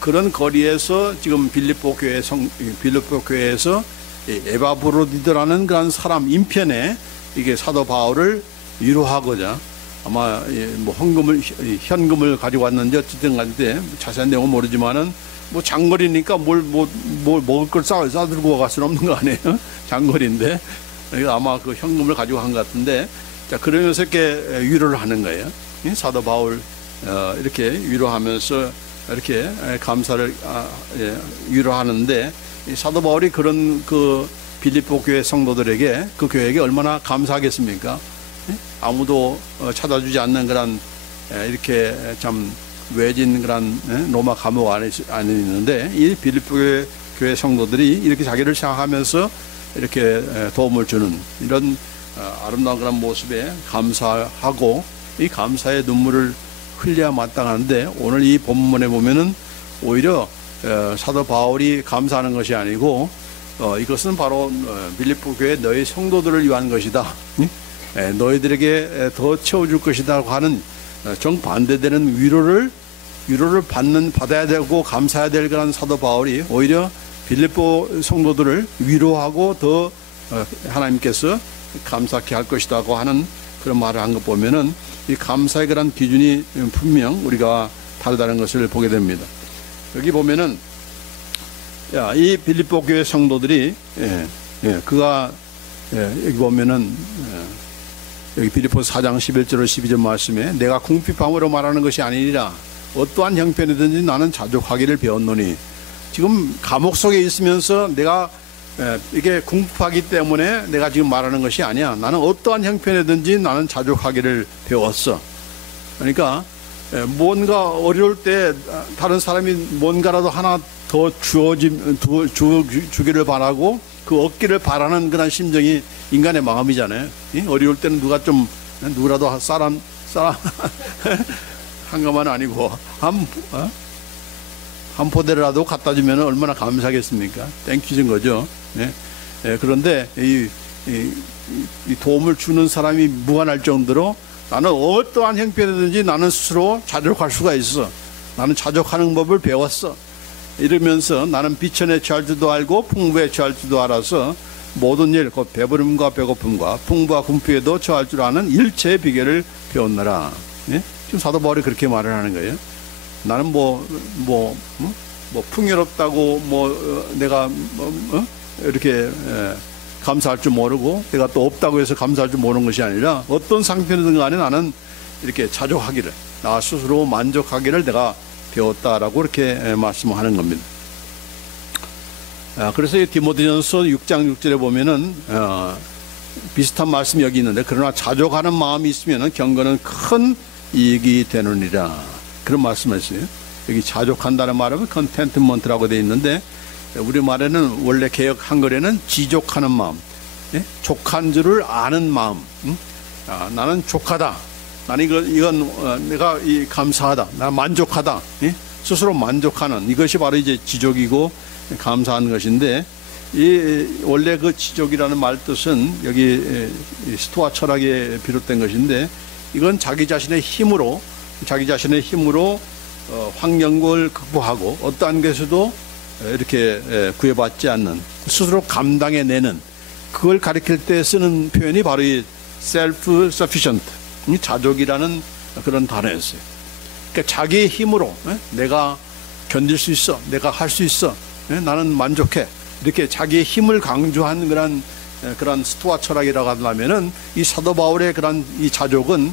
그런 거리에서 지금 빌립보 교회에서 에바브로디드라는 그런 사람 인편에 이게 사도 바울을 위로하고자 아마 뭐 현금을 가지고 왔는지 어쨌든 간에 자세한 내용은 모르지만은 뭐 장거리니까 뭘 먹을 걸 싸들고 갈 수는 없는 거 아니에요? 장거리인데 아마 그 현금을 가지고 간 것 같은데 자 그러면서 이렇게 위로를 하는 거예요. 사도 바울 이렇게 위로하면서 이렇게 감사를 위로하는데 사도 바울이 그런 그 빌립보 교회 성도들에게 그 교회에게 얼마나 감사하겠습니까? 아무도 찾아주지 않는 그런 이렇게 참 외진 그런 로마 감옥 안에 있는데 이 빌립보 교회 성도들이 이렇게 자기를 생각하면서 이렇게 도움을 주는 이런 아름다운 그런 모습에 감사하고 이 감사의 눈물을 흘려야 마땅한데 오늘 이 본문에 보면은 오히려 사도 바울이 감사하는 것이 아니고 이것은 바로 빌립보 교회 너희 성도들을 위한 것이다. 너희들에게 더 채워줄 것이다 하는 정반대되는 위로를 위로를 받아야 되고 감사해야 될 그런 사도 바울이 오히려 빌립보 성도들을 위로하고 더 하나님께서 감사케 할 것이라고 하는 그런 말을 한 것 보면은 이 감사의 그런 기준이 분명 우리가 다르다는 것을 보게 됩니다. 여기 보면은 이 빌립보 교회 성도들이 여기 보면은 여기 빌립보서 4장 11절 12절 말씀에 내가 궁핍함으로 말하는 것이 아니니라 어떠한 형편이든지 나는 자족하기를 배웠노니, 지금 감옥 속에 있으면서 내가 이게 궁핍하기 때문에 내가 지금 말하는 것이 아니야. 나는 어떠한 형편이든지 나는 자족하기를 배웠어. 그러니까 뭔가 어려울 때 다른 사람이 뭔가라도 하나 더 주기를 바라고 그 얻기를 바라는 그런 심정이 인간의 마음이잖아요. 어려울 때는 누구라도 사람 한 것만 아니고 한 포대라도 갖다 주면 얼마나 감사하겠습니까? 땡큐진 거죠. 그런데 이 도움을 주는 사람이 무한할 정도로 나는 어떠한 형편이든지 나는 스스로 자족할 수가 있어. 나는 자족하는 법을 배웠어. 이러면서 나는 비천에 처할 줄도 알고 풍부에 처할 줄도 알아서 모든 일, 곧 배부름과 배고픔과 풍부와 궁핍에도 처할 줄 아는 일체의 비결을 배웠노라. 지금 사도 바울이 그렇게 말을 하는 거예요. 나는 풍요롭다고 내가 이렇게 감사할 줄 모르고 내가 또 없다고 해서 감사할 줄 모르는 것이 아니라 어떤 상태든 간에 나는 이렇게 자족하기를, 나 스스로 만족하기를 내가 배웠다라고 이렇게 말씀하는 겁니다. 그래서 이 디모데전서 6장 6절에 보면은 비슷한 말씀이 여기 있는데, 그러나 자족하는 마음이 있으면 경건은 큰 이익이 되느니라, 그런 말씀을 했어요. 여기 자족한다는 말은 컨텐트먼트라고 되어 있는데 우리말에는 원래 개역 한글에는 지족하는 마음, 족한 줄을 아는 마음. 나는 족하다, 나는 이건 내가 감사하다, 나는 만족하다, 스스로 만족하는, 이것이 바로 이제 지족이고 감사하는 것인데, 원래 그 지족이라는 말 뜻은 여기 스토아 철학에 비롯된 것인데, 이건 자기 자신의 힘으로 환경을 극복하고 어떠한 것에서도 이렇게 구애받지 않는, 스스로 감당해내는, 그걸 가리킬 때 쓰는 표현이 바로 이 self-sufficient, 자족이라는 그런 단어였어요. 그러니까 자기의 힘으로 내가 견딜 수 있어, 내가 할 수 있어, 나는 만족해, 이렇게 자기의 힘을 강조한 그런 스토아 철학이라고 한다면은, 이 사도 바울의 그런 이 자족은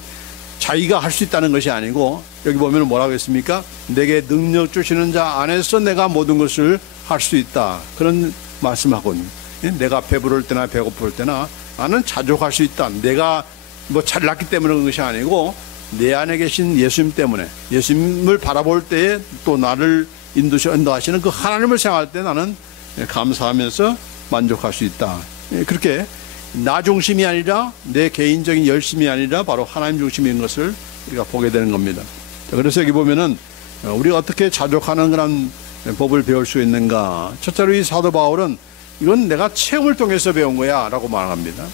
자기가 할 수 있다는 것이 아니고, 여기 보면 뭐라고 했습니까? 내게 능력 주시는 자 안에서 내가 모든 것을 할 수 있다, 그런 말씀하거든요. 내가 배부를 때나 배고플 때나 나는 자족할 수 있다. 내가 잘났기 때문에 그런 것이 아니고 내 안에 계신 예수님 때문에, 예수님을 바라볼 때에 또 나를 인도하시는 그 하나님을 생각할 때 나는 감사하면서 만족할 수 있다. 그렇게 나 중심이 아니라, 내 개인적인 열심이 아니라 바로 하나님 중심인 것을 우리가 보게 되는 겁니다. 그래서 여기 보면은 우리가 어떻게 자족하는 그런 법을 배울 수 있는가. 첫째로 이 사도 바울은 이건 내가 체험을 통해서 배운 거야 라고 말합니다.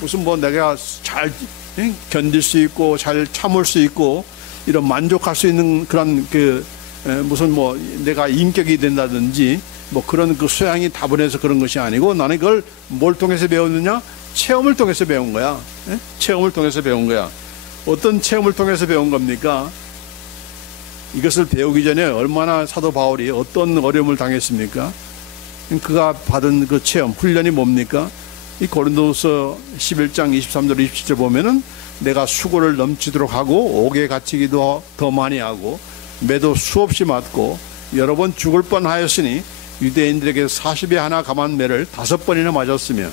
무슨 내가 잘 견딜 수 있고 잘 참을 수 있고 이런 만족할 수 있는 그런 무슨 내가 인격이 된다든지 그런 그 소양이 다분해서 그런 것이 아니고, 나는 이걸 뭘 통해서 배웠느냐? 체험을 통해서 배운 거야. 체험을 통해서 배운 거야. 어떤 체험을 통해서 배운 겁니까? 이것을 배우기 전에 얼마나 사도 바울이 어떤 어려움을 당했습니까? 그가 받은 그 체험, 훈련이 뭡니까? 이 고린도서 11장 23절 27절 보면은 내가 수고를 넘치도록 하고 옥에 갇히기도 더 많이 하고 매도 수없이 맞고 여러 번 죽을 뻔하였으니 유대인들에게 40에 하나 감한 매를 5번이나 맞았으며,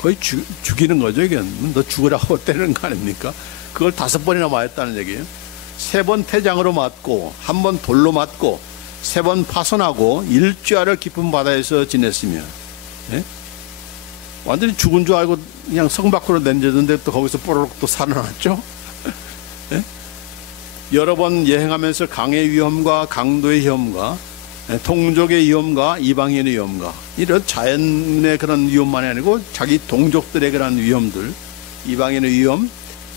거의 죽이는 거죠. 이게 너 죽으라고 때리는 거 아닙니까? 그걸 5번이나 맞았다는 얘기예요. 3번 태장으로 맞고 1번 돌로 맞고 3번 파선하고 일주야를 깊은 바다에서 지냈으며, 완전히 죽은 줄 알고 그냥 성 밖으로 던졌는데 또 거기서 뽀로록 또 살아났죠. 여러 번 여행하면서 강의 위험과 강도의 위험과 동족의 위험과 이방인의 위험과 이런 자연의 그런 위험만이 아니고 자기 동족들의 그런 위험들, 이방인의 위험,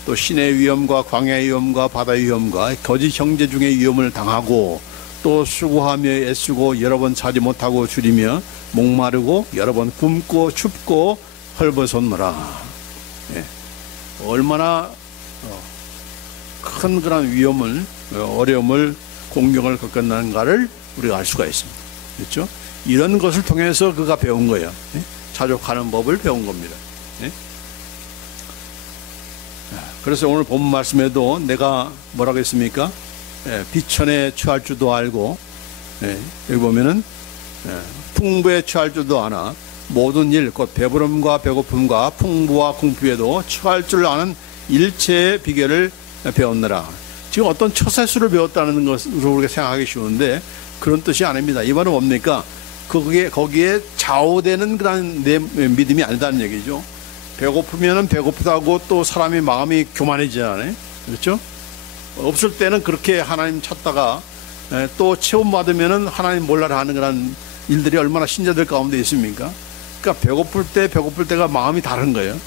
또 신의 위험과 광야의 위험과 바다의 위험과 거짓 형제 중의 위험을 당하고 또 수고하며 애쓰고 여러 번 자지 못하고 줄이며 목마르고 여러 번 굶고 춥고 헐벗었노라. 예. 얼마나 큰 그런 위험을 어려움을 공경을 겪었는가를 우리가 알 수가 있습니다. 그렇죠? 이런 것을 통해서 그가 배운 거예요. 예? 자족하는 법을 배운 겁니다. 예? 그래서 오늘 본 말씀에도 내가 뭐라고 했습니까? 비천에 처할 줄도 알고, 여기 보면은 풍부에 처할 줄도 아나 모든 일, 곧 배부름과 배고픔과 풍부와 궁핍에도 처할 줄 아는 일체의 비결을 배웠느라. 지금 어떤 처세술을 배웠다는 것으로 우리가 생각하기 쉬운데 그런 뜻이 아닙니다. 이 말은 뭡니까? 거기에 좌우되는 그런 내 믿음이 아니다는 얘기죠. 배고프면은 배고프다고 또 사람이 마음이 교만해지잖아요. 그렇죠? 없을 때는 그렇게 하나님 찾다가 또 체험 받으면은 하나님 몰라라 하는 그런 일들이 얼마나 신자들 가운데 있습니까? 그러니까 배고플 때가 마음이 다른 거예요.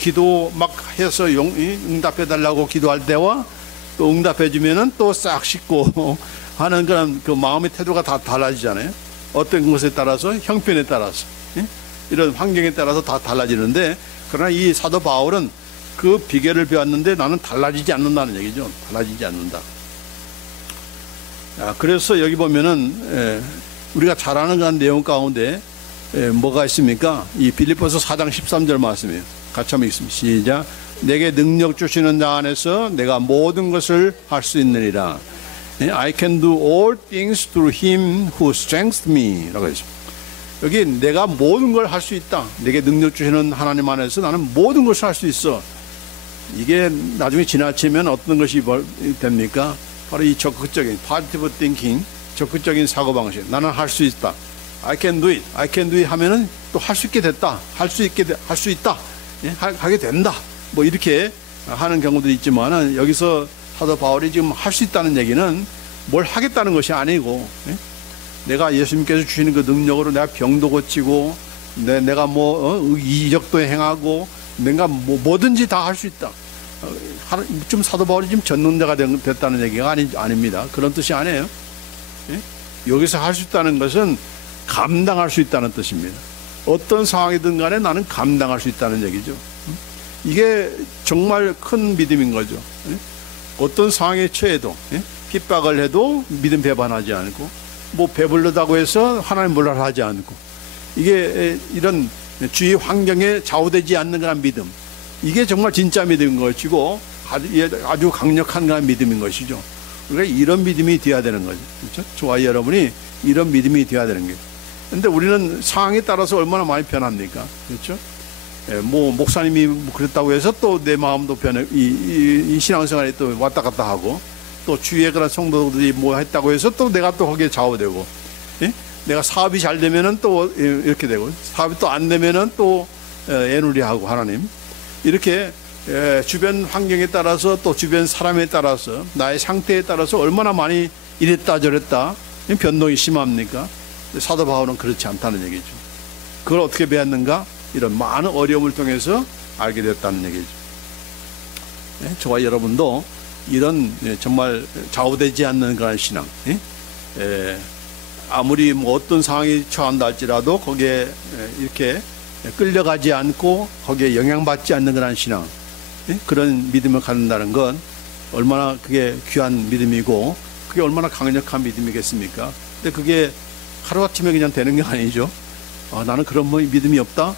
기도 막 해서 응답해 달라고 기도할 때와 또 응답해 주면은 또 싹 씻고 하는 그런 그 마음의 태도가 다 달라지잖아요. 어떤 것에 따라서 형편에 따라서 이런 환경에 따라서 다 달라지는데, 그러나 이 사도 바울은 그 비결을 배웠는데 나는 달라지지 않는다는 얘기죠. 달라지지 않는다. 그래서 여기 보면은 우리가 잘 아는 그런 내용 가운데 뭐가 있습니까? 이 빌립보서 4장 13절 말씀이에요. 같이 한번 읽습니다. 시작. 내게 능력 주시는 자 안에서 내가 모든 것을 할 수 있느니라. I can do all things through him who strengthens me 라고 했습니다. 여기 내가 모든 걸 할 수 있다. 내게 능력 주시는 하나님 안에서 나는 모든 것을 할 수 있어. 이게 나중에 지나치면 어떤 것이 됩니까? 바로 이 적극적인 positive thinking, 적극적인 사고방식. 나는 할 수 있다. I can do it. I can do it 하면은 또 할 수 있게 됐다. 할 수 있다. 하게 된다. 뭐 이렇게 하는 경우도 있지만은 여기서 사도 바울이 지금 할 수 있다는 얘기는 뭘 하겠다는 것이 아니고, 내가 예수님께서 주시는 그 능력으로 내가 병도 고치고, 내가 이적도 행하고, 내가 뭐든지 다 할 수 있다. 좀 사도 바울이 지금 전능자가 됐다는 얘기가 아닙니다. 그런 뜻이 아니에요. 여기서 할 수 있다는 것은 감당할 수 있다는 뜻입니다. 어떤 상황이든 간에 나는 감당할 수 있다는 얘기죠. 이게 정말 큰 믿음인 거죠. 어떤 상황에 처해도, 핍박을 해도 믿음 배반하지 않고, 뭐 배불르다고 해서 하나님 몰라라 하지 않고, 이게 이런 주위 환경에 좌우되지 않는 그런 믿음, 이게 정말 진짜 믿음인 것이고 아주 강력한 그런 믿음인 것이죠. 우리가 이런 믿음이 되어야 되는 거죠. 그렇죠? 저와 여러분이 이런 믿음이 되어야 되는 거예요. 그런데 우리는 상황에 따라서 얼마나 많이 변합니까? 그렇죠? 뭐 목사님이 그랬다고 해서 또 내 마음도 변해, 이 신앙생활에 또 왔다 갔다 하고, 또 주위에 그런 성도들이 뭐 했다고 해서 또 내가 또 거기에 좌우되고, 내가 사업이 잘 되면은 또 이렇게 되고, 사업이 또 안 되면은 또 애누리하고 하나님, 이렇게 주변 환경에 따라서 또 주변 사람에 따라서 나의 상태에 따라서 얼마나 많이 이랬다 저랬다 변동이 심합니까? 사도 바울은 그렇지 않다는 얘기죠. 그걸 어떻게 배웠는가? 이런 많은 어려움을 통해서 알게 됐다는 얘기죠. 저와 여러분도 이런 정말 좌우되지 않는 그런 신앙, 아무리 뭐 어떤 상황이 처한다 할지라도 거기에 이렇게 끌려가지 않고 거기에 영향받지 않는 그런 신앙, 그런 믿음을 갖는다는 건 얼마나 그게 귀한 믿음이고 그게 얼마나 강력한 믿음이겠습니까? 근데 그게 하루아침에 그냥 되는 게 아니죠. 나는 그런 믿음이 없다?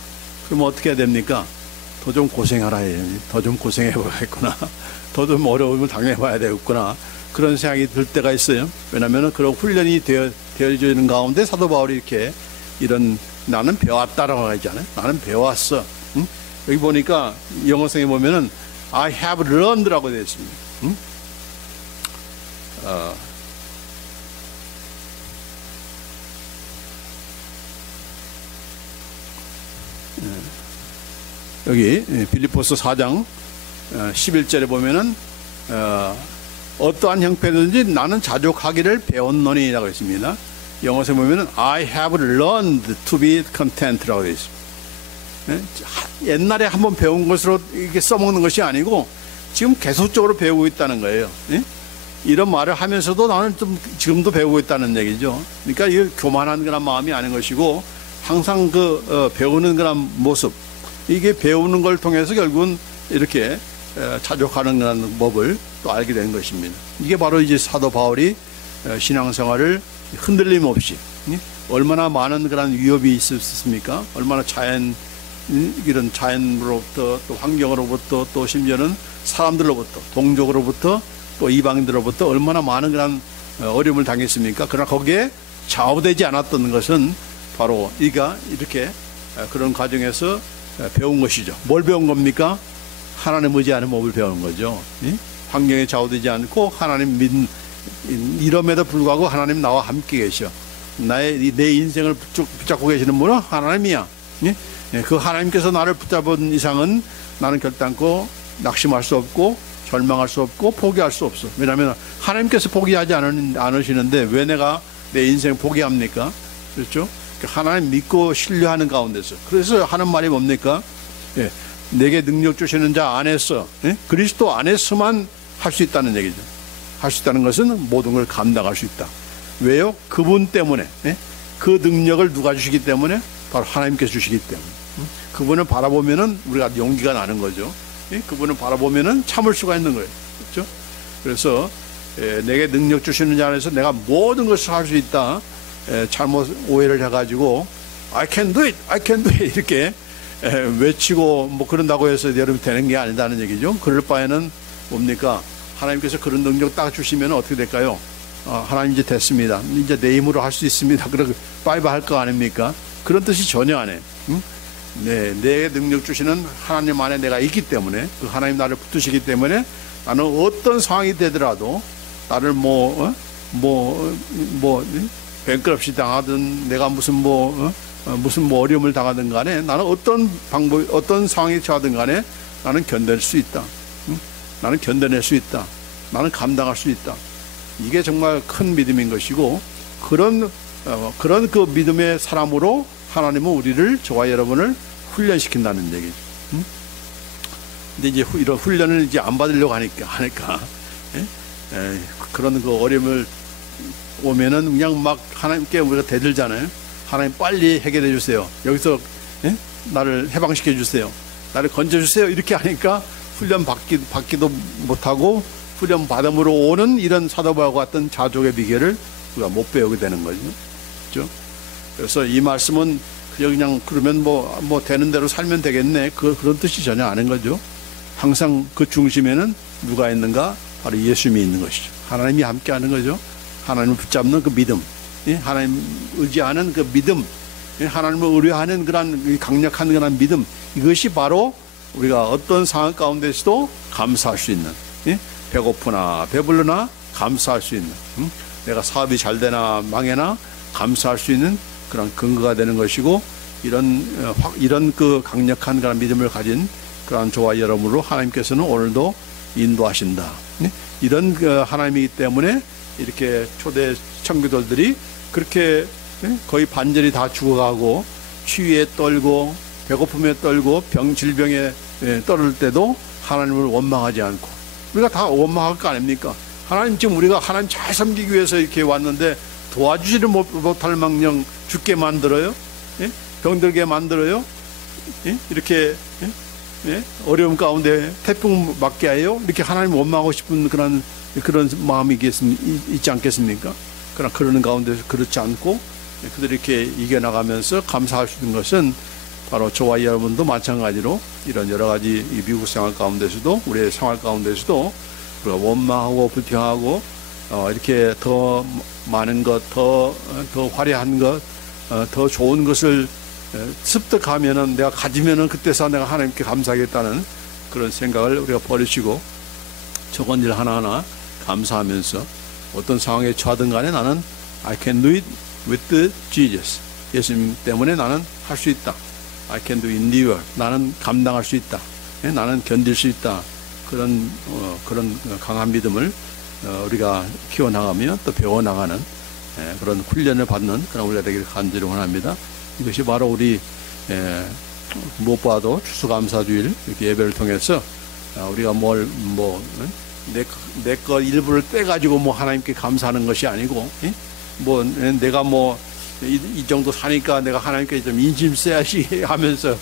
그러면 어떻게 해야 됩니까? 더 좀 고생하라 해요. 더 좀 고생해봐야겠구나. 더 좀 어려움을 당해봐야 되겠구나. 그런 생각이 들 때가 있어요. 왜냐하면 그런 훈련이 되어지는 가운데 사도 바울이 이렇게 이런 나는 배웠다라고 하잖아요. 나는 배웠어. 응? 여기 보니까 영어성에 보면은 I have learned라고 되어 있습니다. 응? 여기 빌립보서 4장 11절에 보면은 어떠한 형편이든지 나는 자족하기를 배웠노니라고 했습니다. 영어에 보면은 I have learned to be content라고 되어 있습니다. 옛날에 한번 배운 것으로 이렇게 써먹는 것이 아니고 지금 계속적으로 배우고 있다는 거예요. 예? 이런 말을 하면서도 나는 좀 지금도 배우고 있다는 얘기죠. 그러니까 이 교만한 그런 마음이 아닌 것이고 항상 배우는 그런 모습, 이게 배우는 걸 통해서 결국은 이렇게 자족하는 그런 법을 또 알게 된 것입니다. 이게 바로 이제 사도 바울이 신앙생활을 흔들림 없이, 얼마나 많은 그런 위협이 있었습니까? 얼마나 이런 자연으로부터 또 환경으로부터 또 심지어는 사람들로부터, 동족으로부터 또 이방인들로부터 얼마나 많은 그런 어려움을 당했습니까? 그러나 거기에 좌우되지 않았던 것은 바로 이가 이렇게 그런 과정에서 배운 것이죠. 뭘 배운 겁니까? 하나님 의지하는 법을 배운 거죠. 환경에 좌우되지 않고 하나님 이름에도 불구하고 하나님 나와 함께 계셔. 내 인생을 붙잡고 계시는 분은 하나님이야. 그 하나님께서 나를 붙잡은 이상은 나는 결단코 낙심할 수 없고 절망할 수 없고 포기할 수 없어. 왜냐하면 하나님께서 포기하지 않으시는데 왜 내가 내 인생 포기합니까? 그렇죠? 하나님 믿고 신뢰하는 가운데서. 그래서 하는 말이 뭡니까? 내게 능력 주시는 자 안에서, 그리스도 안에서만 할 수 있다는 얘기죠. 할 수 있다는 것은 모든 걸 감당할 수 있다. 왜요? 그분 때문에. 그 능력을 누가 주시기 때문에? 바로 하나님께서 주시기 때문에. 그분을 바라보면은 우리가 용기가 나는 거죠. 그분을 바라보면은 참을 수가 있는 거예요. 그렇죠? 그래서 내게 능력 주시는 자 안에서 내가 모든 것을 할 수 있다. 잘못 오해를 해가지고 I can do it, I can do it 이렇게 외치고 뭐 그런다고 해서 여러분 되는 게 아니다는 얘기죠. 그럴 바에는 뭡니까? 하나님께서 그런 능력 딱 주시면 어떻게 될까요? 하나님 이제 됐습니다. 이제 내 힘으로 할 수 있습니다. 그러고 바이바이 할 거 아닙니까? 그런 뜻이 전혀 안 해. 내 능력 주시는 하나님 안에 내가 있기 때문에 그 하나님 나를 붙드시기 때문에 나는 어떤 상황이 되더라도 나를 뱅크럽시 당하든 내가 무슨 어려움을 당하든 간에 나는 어떤 상황에 처하든 간에 나는 견딜 수 있다. 나는 견뎌낼 수 있다. 나는 감당할 수 있다. 이게 정말 큰 믿음인 것이고 그런 그 믿음의 사람으로 하나님은 우리를 저와 여러분을 훈련시킨다는 얘기죠. 근데 이제 이런 훈련을 이제 안 받으려고 하니까 그런 그 어려움을 오면은 그냥 막 하나님께 우리가 대들잖아요. 하나님 빨리 해결해 주세요. 여기서 나를 해방시켜 주세요. 나를 건져 주세요. 이렇게 하니까 훈련 받기도 못하고 훈련 받음으로 오는 이런 사도 바울과 같은 자족의 비결을 우리가 못 배우게 되는 거죠. 그렇죠? 그래서 이 말씀은 그냥 그러면 뭐 되는 대로 살면 되겠네. 그런 뜻이 전혀 아닌 거죠. 항상 그 중심에는 누가 있는가? 바로 예수님이 있는 것이죠. 하나님이 함께 하는 거죠. 하나님을 붙잡는 그 믿음, 하나님 의지하는 그 믿음, 하나님을 의뢰하는 그런 강력한 그런 믿음, 이것이 바로 우리가 어떤 상황 가운데서도 감사할 수 있는, 배고프나 배불르나 감사할 수 있는, 내가 사업이 잘 되나 망해나 감사할 수 있는 그런 근거가 되는 것이고, 이런 그 강력한 그런 믿음을 가진 그런 저와 여러분으로 하나님께서는 오늘도 인도하신다. 이런 그 하나님이기 때문에 이렇게 초대 청교도들이 그렇게 거의 반절이 다 죽어가고 추위에 떨고 배고픔에 떨고 질병에 떨을 때도 하나님을 원망하지 않고, 우리가 다 원망할 거 아닙니까? 하나님 지금 우리가 하나님 잘 섬기기 위해서 이렇게 왔는데 도와주지를 못할 망정 죽게 만들어요? 병들게 만들어요? 이렇게 어려움 가운데 태풍 맞게 해요? 이렇게 하나님 원망하고 싶은 그런 마음이 있지 않겠습니까? 그러나 그러는 가운데서 그렇지 않고 그들이 이렇게 이겨나가면서 감사할 수 있는 것은 바로 저와 여러분도 마찬가지로 이런 여러 가지 이 미국 생활 가운데서도 우리의 생활 가운데서도 우리가 원망하고 불평하고 이렇게 더 많은 것, 더 화려한 것, 더 좋은 것을 습득하면은 내가 가지면은 그때서 내가 하나님께 감사하겠다는 그런 생각을 우리가 버리시고 적은 일 하나하나 감사하면서 어떤 상황에 처하든 간에 나는 I can do it with Jesus. 예수님 때문에 나는 할 수 있다. I can do it, endure. 나는 감당할 수 있다. 나는 견딜 수 있다. 그런 강한 믿음을 우리가 키워나가며 또 배워나가는 그런 훈련을 받는 그런 우리가 되기를 간절히 원합니다. 이것이 바로 우리 무엇보다도 추수감사주일 이렇게 예배를 통해서 우리가 내 것 일부를 떼가지고 하나님께 감사하는 것이 아니고, 내가 이 정도 사니까 내가 하나님께 좀 인심 써야지 하면서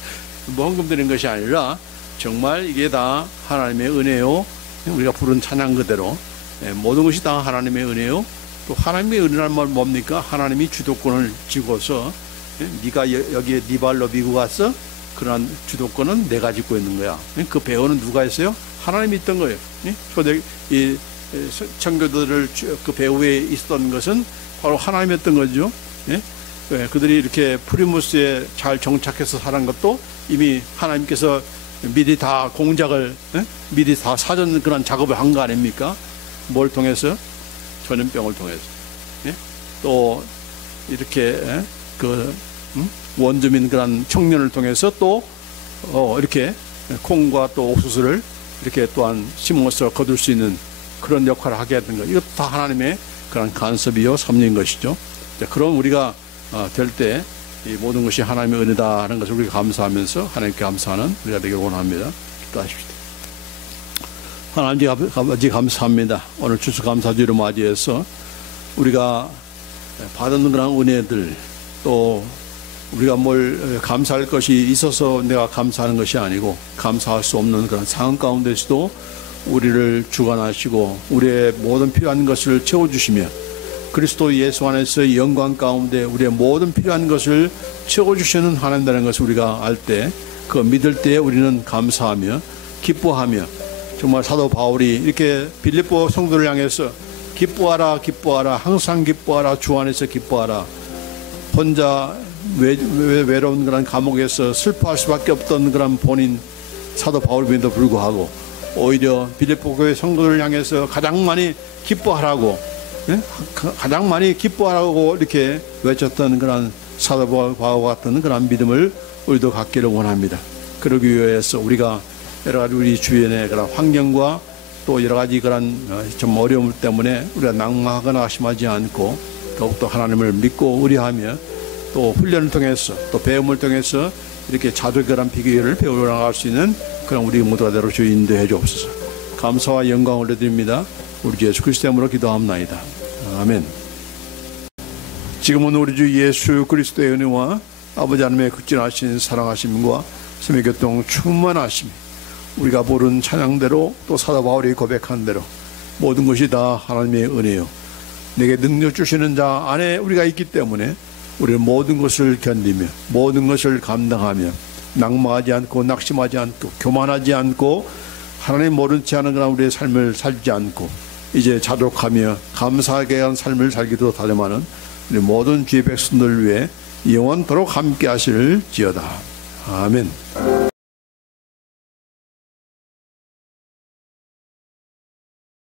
헌금 드리는 것이 아니라 정말 이게 다 하나님의 은혜요. 우리가 부른 찬양 그대로 모든 것이 다 하나님의 은혜요. 또 하나님의 은혜란 말 뭡니까? 하나님이 주도권을 쥐고서 네가 여기에 네 발로 미국 왔어? 그러한 주도권은 내가 짚고 있는 거야. 그 배후는 누가 있어요? 하나님이 있던 거예요. 초대 이 청교도들을 그 배후에 있었던 것은 바로 하나님이었던 거죠. 그들이 이렇게 프리무스에 잘 정착해서 살은 것도 이미 하나님께서 미리 다 공작을 미리 다 사전 그런 작업을 한 거 아닙니까? 뭘 통해서? 전염병을 통해서. 또 이렇게 원주민 그런 청년을 통해서 또 이렇게 콩과 또 옥수수를 이렇게 또한 심어서 거둘 수 있는 그런 역할을 하게 했던 것. 이것도 다 하나님의 그런 간섭이요 섭리인 것이죠. 그럼 우리가 될 때 이 모든 것이 하나님의 은혜다라는 것을 우리가 감사하면서 하나님께 감사하는 우리가 되길 원합니다. 기도하십시다. 하나님 아버지 감사합니다. 오늘 추수감사주의를 맞이해서 우리가 받은 그런 은혜들 또 우리가 뭘 감사할 것이 있어서 내가 감사하는 것이 아니고 감사할 수 없는 그런 상황 가운데서도 우리를 주관하시고 우리의 모든 필요한 것을 채워주시며 그리스도 예수 안에서 영광 가운데 우리의 모든 필요한 것을 채워주시는 하나님이라는 것을 우리가 알 때 그 믿을 때 우리는 감사하며 기뻐하며 정말 사도 바울이 이렇게 빌립보 성도를 향해서 기뻐하라 기뻐하라 항상 기뻐하라 주 안에서 기뻐하라 혼자 외로운 그런 감옥에서 슬퍼할 수밖에 없던 그런 본인 사도 바울임에도 불구하고 오히려 빌립보 교회 성도를 향해서 가장 많이 기뻐하라고 가장 많이 기뻐하라고 이렇게 외쳤던 그런 사도 바울과 같은 그런 믿음을 우리도 갖기를 원합니다. 그러기 위해서 우리가 여러 가지 우리 주변의 그런 환경과 또 여러 가지 그런 좀 어려움 때문에 우리가 낙마하거나 심하지 않고 더욱더 하나님을 믿고 의뢰하며 또 훈련을 통해서 또 배움을 통해서 이렇게 자족이란 비결을 배우러 나갈 수 있는 그런 우리 모두가 되도록 주여 인도해 주옵소서. 감사와 영광을 올려드립니다. 우리 주 예수 그리스도의 이름으로 기도합나이다. 아멘. 지금은 우리 주 예수 그리스도의 은혜와 아버지 하나님의 극진하신 사랑하심과 섬의 교통 충만하심 우리가 부른 찬양대로 또 사도 바울이 고백한 대로 모든 것이 다 하나님의 은혜요 내게 능력 주시는 자 안에 우리가 있기 때문에 우리는 모든 것을 견디며 모든 것을 감당하며 낙마하지 않고 낙심하지 않고 교만하지 않고 하나님 모른 채 하는 그런 우리의 삶을 살지 않고 이제 자족하며 감사하게 한 삶을 살기도 다짐하는 우리 모든 주의 백성들 위해 영원토록 함께 하실지어다. 아멘.